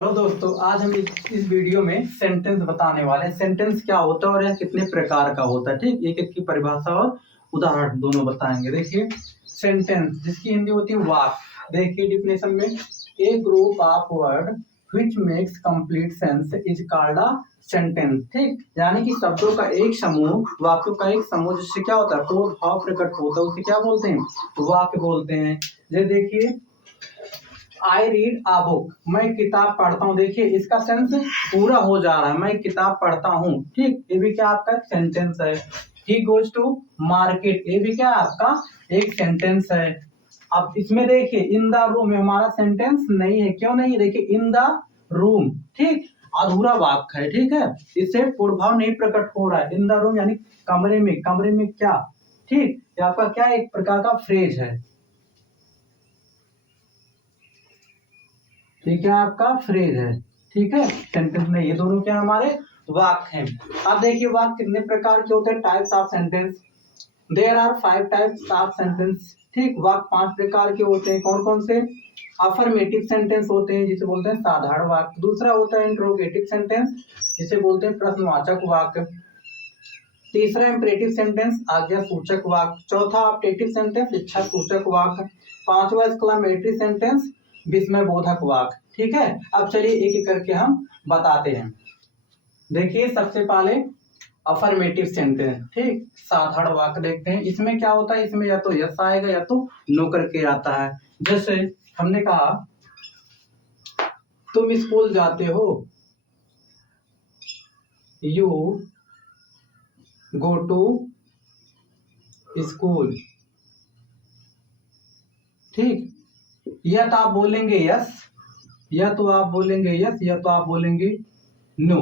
Hello दोस्तों, आज हम इस वीडियो में सेंटेंस बताने वाले हैं। सेंटेंस क्या होता है और यह कितने प्रकार का होता है। ठीक, एक एक की परिभाषा और उदाहरण दोनों बताएंगे। देखिए, सेंटेंस जिसकी हिंदी होती है वाक्य। देखिए डिफिनेशन में, a group of word which makes complete sense is called a sentence. ठीक, यानी कि शब्दों का एक समूह, वाक्यों का एक समूह जिससे क्या होता है, कोई भाव प्रकट होता है, उसे क्या बोलते हैं, वाक्य बोलते हैं। जैसे देखिए, आई रीड आ बुक, मैं किताब पढ़ता हूँ। देखिए इसका सेंस पूरा हो जा रहा है, मैं किताब पढ़ता हूँ। ठीक, ये भी क्या आपका सेंटेंस है। ही गोज टू मार्केट, ये भी क्या आपका एक सेंटेंस है। अब इसमें देखिए, इन द रूम हमारा सेंटेंस नहीं है। क्यों नहीं? देखिए, इन द रूम ठीक अधूरा वाक्य है। ठीक है, इससे पूर्वभाव नहीं प्रकट हो रहा है। इन द रूम यानी कमरे में। कमरे में क्या? ठीक, ये आपका क्या एक प्रकार का फ्रेज है। ठीक है, आपका फ्रेज है। ठीक है, सेंटेंस में ये दोनों क्या हमारे वाक्य हैं। अब देखिए, वाक्य कितने प्रकार के होते हैं, types of sentence. There are 5 types of sentence. ठीक, वाक्य 5 प्रकार के होते हैं। कौन कौन से? अफर्मेटिव सेंटेंस होते हैं, जिसे बोलते हैं साधारण वाक्य। दूसरा होता है इंट्रोगेटिव सेंटेंस, जिसे बोलते हैं प्रश्नवाचक वाक्य। तीसरा इंपरेटिव सेंटेंस, आज्ञा सूचक वाक्य। चौथा ऑप्टेटिव सेंटेंस, इच्छा सूचक वाक्य। पांचवा एक्सक्लेमेटरी सेंटेंस, विस्मय बोधक वाक्य। ठीक है, अब चलिए एक एक करके हम बताते हैं। देखिए, सबसे पहले अफर्मेटिव सेंटेंस। ठीक, साधारण वाक्य देखते हैं। इसमें क्या होता है, इसमें या तो यस आएगा या तो नो करके आता है। जैसे हमने कहा, तुम स्कूल जाते हो, यू गो टू स्कूल। ठीक, या तो आप बोलेंगे यस, या तो आप बोलेंगे यस, या तो आप बोलेंगे नो।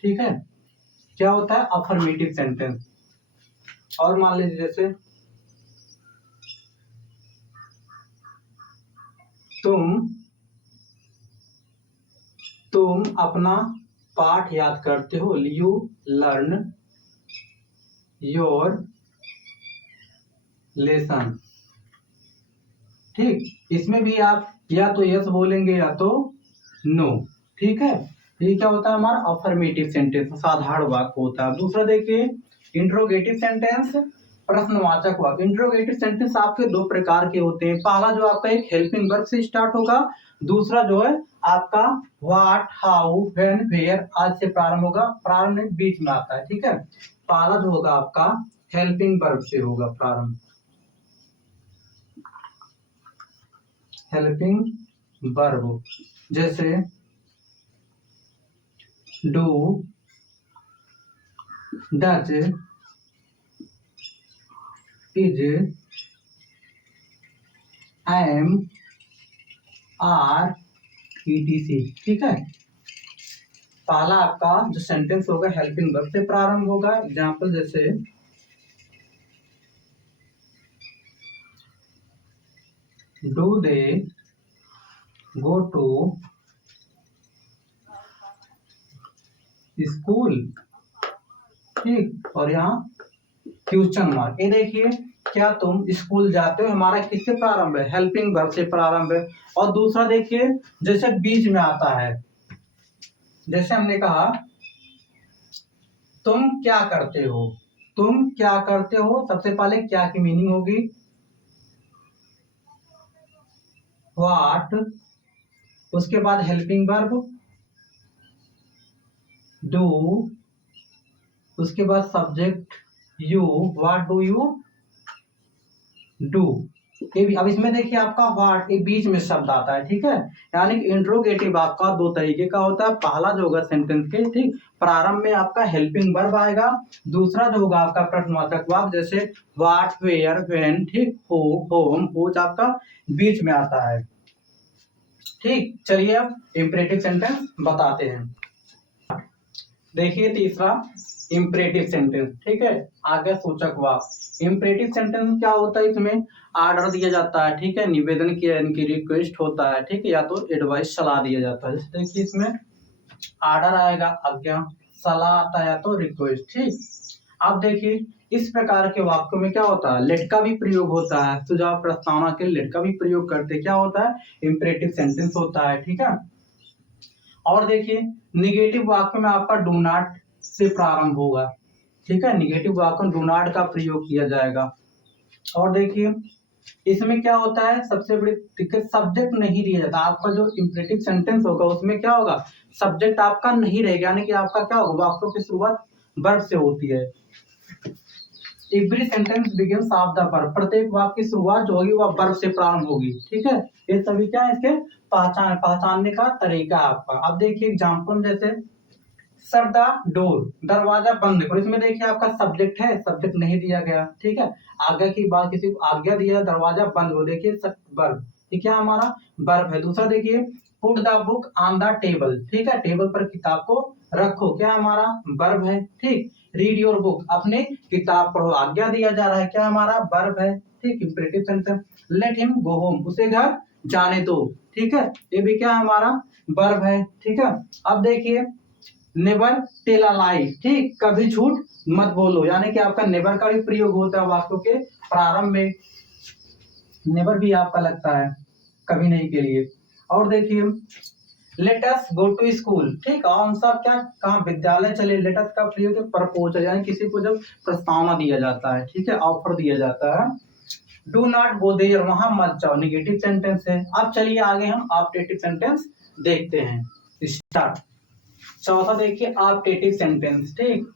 ठीक है, क्या होता है अफर्मेटिव सेंटेंस। और मान लीजिए, जैसे तुम अपना पाठ याद करते हो, यू लर्न योर लेसन। ठीक, इसमें भी आप या तो यस बोलेंगे या तो नो। ठीक है, ये क्या होता है हमारा अफर्मेटिव सेंटेंस, साधारण वाक्य होता है। दूसरा देखिए, इंट्रोगेटिव सेंटेंस, प्रश्नवाचक वाक्य। इंट्रोगेटिव सेंटेंस आपके दो प्रकार के होते हैं। पहला जो आपका एक हेल्पिंग वर्ब से स्टार्ट होगा, दूसरा जो है आपका व्हाट, हाउ, व्हेन, वेयर आज से प्रारंभ होगा। प्रारंभ में बीच में आता है। ठीक है, पहला जो होगा आपका हेल्पिंग वर्ब से होगा प्रारंभ, हेल्पिंग वर्ब। जैसे do, does, is, am, are, etc। ठीक है, पहला आपका जो सेंटेंस होगा हेल्पिंग वर्ब से प्रारंभ होगा। एग्जाम्पल जैसे, do they go to school. ठीक, और यहाँ क्वेश्चन मार्क। ये देखिए, क्या तुम स्कूल जाते हो, हमारा किससे प्रारंभ है, हेल्पिंग वर्ब से प्रारंभ है। और दूसरा देखिए, जैसे बीच में आता है, जैसे हमने कहा तुम क्या करते हो। तुम क्या करते हो, सबसे पहले क्या की मीनिंग होगी, व्हाट, उसके बाद हेल्पिंग वर्ब डू, उसके बाद subject you, what do you do. ये भी, अब इसमें देखिए आपका व्हाट एक बीच में शब्द आता है। ठीक है, यानी कि इंट्रोगेटिव आपका दो तरीके का होता है। पहला जो होगा सेंटेंस के ठीक प्रारंभ में आपका हेल्पिंग वर्ब आएगा। दूसरा जो होगा आपका प्रश्नवाचक वाक्य, जैसे व्हाट, वेयर, व्हेन, ठीक, हु, होम, व्हिच आपका बीच में आता है। ठीक, चलिए अब इंपरेटिव सेंटेंस बताते हैं। देखिए, तीसरा इंपरेटिव सेंटेंस। ठीक है, आगे सूचक वाक्य। इंपरेटिव सेंटेंस क्या होता है, इसमें आर्डर दिया जाता है। ठीक है, निवेदन किया, इनकी रिक्वेस्ट होता है। ठीक है, या तो एडवाइस, सलाह दिया जाता है। जैसे देखिए, इसमें आर्डर आएगा आज्ञा, सलाह आता है तो रिक्वेस्ट। ठीक, अब देखिए इस प्रकार के वाक्यों में क्या होता है, लेट का भी प्रयोग होता है। सुझाव प्रस्तावना के लेट का भी प्रयोग करते क्या होता है, इंपरेटिव सेंटेंस होता है। ठीक है, और देखिए निगेटिव वाक्य में आपका डू नॉट से प्रारंभ होगा, ठीक है, निगेटिव वाक्य में डू नॉट का प्रयोग किया जाएगा। और देखिए इसमें क्या होता है, सबसे बड़ी दिक्कत सब्जेक्ट नहीं दिया जाता। आपका जो इंपरेटिव सेंटेंस होगा उसमें क्या होगा, सब्जेक्ट आपका नहीं रहेगा, यानी कि आपका क्या होगा, वाक्यों की शुरुआत वर्ब से होती है। Every sentence begins of the verb, प्रत्येक वाक्य की शुरुआत जो होगी वह वर्ब से प्रारंभ होगी, ठीक है। ये सभी क्या है इसके पहचानने का तरीका आपका। अब देखिए एग्जाम्पल, जैसे शट द डोर, दरवाजा बंद करो, इसमें देखिए आपका सब्जेक्ट है, सब्जेक्ट नहीं दिया गया, ठीक है। आज्ञा की बात, किसी को आज्ञा दिया, दरवाजा बंद हो, देखिए वर्ब, ये क्या हमारा वर्ब है। दूसरा देखिए put the book on the table, ठीक है, टेबल पर किताब को रखो, क्या हमारा वर्ब है, ठीक। रीड योर बुक, अपने किताब पढ़ो, आज्ञा दिया जा रहा है, क्या हमारा वर्ब है, ठीक, imperative sentence. Let him go home, उसे घर जाने दो, ठीक है, ये भी क्या हमारा वर्ब है, ठीक है। अब देखिए नेवर टेल अ लाई, ठीक, कभी झूठ मत बोलो, यानी कि आपका नेवर का भी प्रयोग होता है वाक्यों के प्रारंभ में, नेवर भी आपका लगता है कभी नहीं के लिए। और देखिए let us go to school, ठीक, और हम सब क्या कहाँ विद्यालय चले, लेट अस का प्रयोग प्रपोजल, यानी किसी को जब प्रस्तावना दिया जाता है, ठीक है, ऑफर दिया जाता है। डू नॉट गो देयर, वहां मत जाओ, निगेटिव सेंटेंस है। अब चलिए आगे हम ऑप्टेटिव सेंटेंस देखते हैं, स्टार्ट। चौथा देखिए ऑप्टेटिव सेंटेंस, ठीक,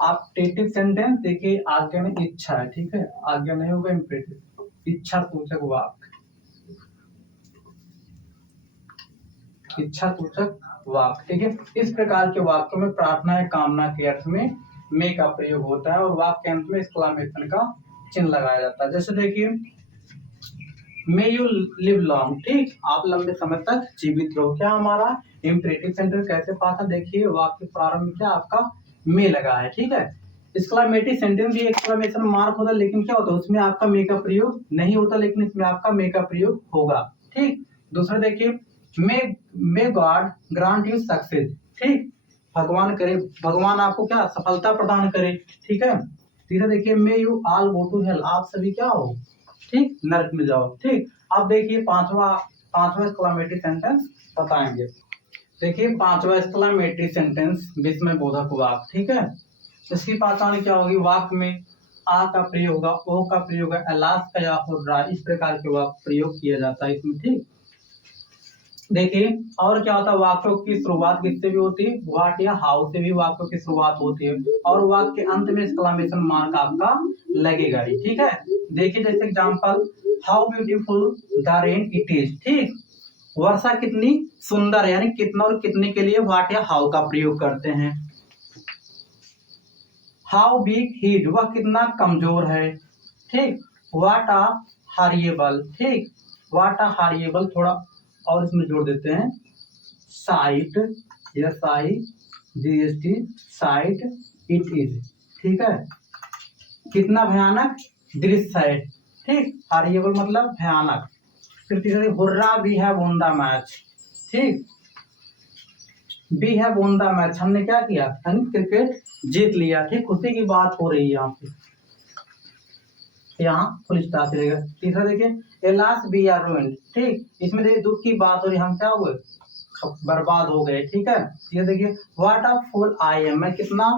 ऑप्टेटिव सेंटेंस देखिए आज्ञा में इच्छा है, ठीक है, आज्ञा नहीं होगा इंपरेटिव, इच्छा सूचक वाक्य, इच्छा सूचक वाक्य, ठीक है। इस प्रकार के वाक्यों में प्रार्थना या कामना के अर्थ में मे का प्रयोग होता है और वाक्य के अंत में एक्सक्लेमेशन का चिन्ह लगाया जाता है। जैसे देखिए मे यू लिव लॉन्ग, ठीक, आप लंबे समय तक जीवित रहो, क्या हमारा इंपरेटिव सेंटेंस कैसे पाता, देखिए वाक्य प्रारंभ में क्या आपका मे लगा है, ठीक है। एक्सक्लेमेटरी सेंटेंस भी एक्सक्लेमेशन मार्क होता है, लेकिन क्या होता है उसमें आपका मे का प्रयोग नहीं होता, लेकिन इसमें आपका मे का प्रयोग होगा, ठीक। दूसरा देखिए may God grant you success, ठीक, भगवान करे, भगवान आपको क्या सफलता प्रदान करे, ठीक है। तीसरा देखिए may you all go to hell, आप सभी क्या हो, ठीक, नरक में जाओ, ठीक। अब देखिए पांचवा एक्सक्लेमेटरी सेंटेंस बताएंगे। देखिए पांचवा एक्सक्लेमेटरी सेंटेंस विस्मय बोधक वाक्य, ठीक है। इसकी पहचान क्या होगी, वाक्य में आ का प्रयोग होगा, ओ का प्रयोग है, अलास का या हुर्रा, इस प्रकार के वाक्य प्रयोग किया जाता है इसमें, ठीक। देखिए और क्या होता है, वाक्यों की शुरुआत किससे भी होती है, व्हाट या हाउ से भी वाक्यों की शुरुआत होती है, और वाक्य के अंत में एक्सक्लेमेशन मार्क आपका लगेगा ही, ठीक है। देखिए जैसे example, how beautiful the rain it is, ठीक, वर्षा कितनी सुंदर है, यानी कितना और कितने के लिए व्हाट या हाउ का प्रयोग करते हैं। हाउ बिग हीट, वह कितना कमजोर है, ठीक। व्हाट आ हरिएबल, ठीक, व्हाट आ हरिएबल, थोड़ा और इसमें जोड़ देते हैं, site, SIGHT, site it is, ठीक है, कितना भयानक दृश्य है, ठीक, हरिएबल मतलब भयानक। फिर तीसरा hurrah we have won the match, ठीक, we have won the match, हमने क्या किया, क्रिकेट जीत लिया, ठीक, खुशी की बात हो रही है यहाँ पे, यहाँ फुल स्टॉप रहेगा। तीसरा देखिए एलास वी आर रूइंड, ठीक, इसमें देखिए दुख की बात हो रही है, हम क्या हुए, बर्बाद हो गए, ठीक है। ये देखिए what a fool I am, मैं कितना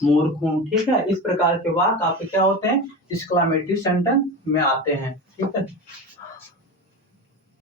मूर्ख हूँ, ठीक है। इस प्रकार के वाक्य आपके क्या होते हैं, एक्सक्लेमेटरी सेंटेंस में आते हैं, ठीक है।